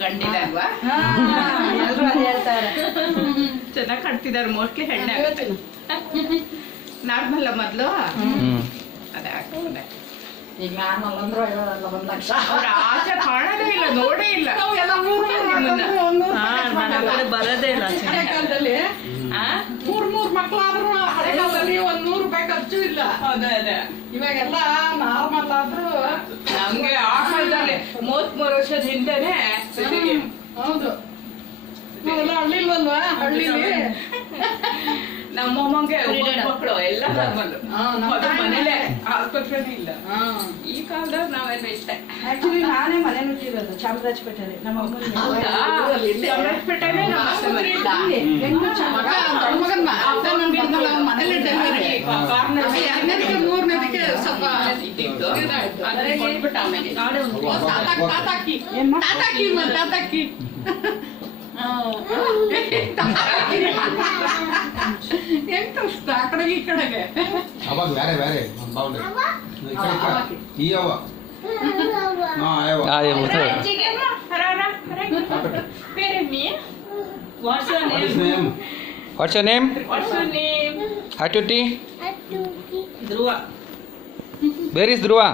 ಗಂಡಿದೆ ಅಲ್ವಾ? ಎಲ್ರು ಅದೇ ಹೇಳ್ತಾರೆ. ಚೆನ್ನಾಗಿ ಕಟ್ತಿದ್ದಾರೆ. ಮೋಸ್ಟ್ಲಿ ಹೆಣ್ಣೆ ಆಗುತ್ತೆ. ನಾರ್ಮಲ್ ಮೊದಲು ಅದೇ ಆಗ್ತದೆ. ಈಗ ನಾರ್ಮಲ್ ಅಂದ್ರು 1 ಲಕ್ಷ. ಅವ್ರ ಆಚೆ ಕಾಣೋದೇ ಇಲ್ಲ, ನೋಡೇ ಇಲ್ಲ. ಬರೋದೇ ಇಲ್ಲ. ಹಳೆ ಕಾಲದಲ್ಲಿ 3 ಮಕ್ಕಳಾದ್ರೂ ಹಳೆ ಕಾಲದಲ್ಲಿ 100 ರೂಪಾಯಿ ಖರ್ಚು ಇಲ್ಲ. ಅದೇ ಇವಾಗೆಲ್ಲ ನಾರ್ಮಲ್ ಆದ್ರೂ ನಮ್ಗೆ ಆ ಕಾಲದಲ್ಲಿ 33 ವರ್ಷದ ಹಿಂದೆನೆ ಹೌದು. ನಾವೆಲ್ಲ ಹಳ್ಳಿಲ್ವಲ್ವಾ? ಹಳ್ಳಿಲಿ ನಮ್ಮಮ್ಮಗೆ ಮಕ್ಕಳು ಎಲ್ಲ ನಾರ್ಮಲ್. ಮನೇಲೆ ಆಸ್ಪತ್ರೆನೇ ಇಲ್ಲ. ಈ ಕಾಲದಾಗ ನಾವೆಲ್ಲ ಇಷ್ಟೇ. ಆಕ್ಚುಲಿ ನಾನೇ ಮನೆ ನುಟ್ಟಿರೋದು ಚಾಮರಾಜಪೇಟೆಯಲ್ಲಿ. ನಮ್ಮ ಅಮ್ಮನ ಚಾಮರಾಜಪೇಟೆನೇ ನಮ್ಮ ಮನೆ. ಮೂರನೇದಕ್ಕೆ ಸ್ವಲ್ಪ ಇದ್ದಿತ್ತು. ಅದನ್ನ ಕೊಟ್ಬಿಟ್ಟು ಆಮೇಲೆ ತಾತಾಕಿ ಎಂತ ಆ ಕಡೆಗೆ ಈ ಕಡೆಗೆ ಅವಾಗ ಬೇರೆ ಬೇರೆ ಈ ಅವ What's your name? What's your name? What's your name? Hatuti. Dhruva. Where is Dhruva?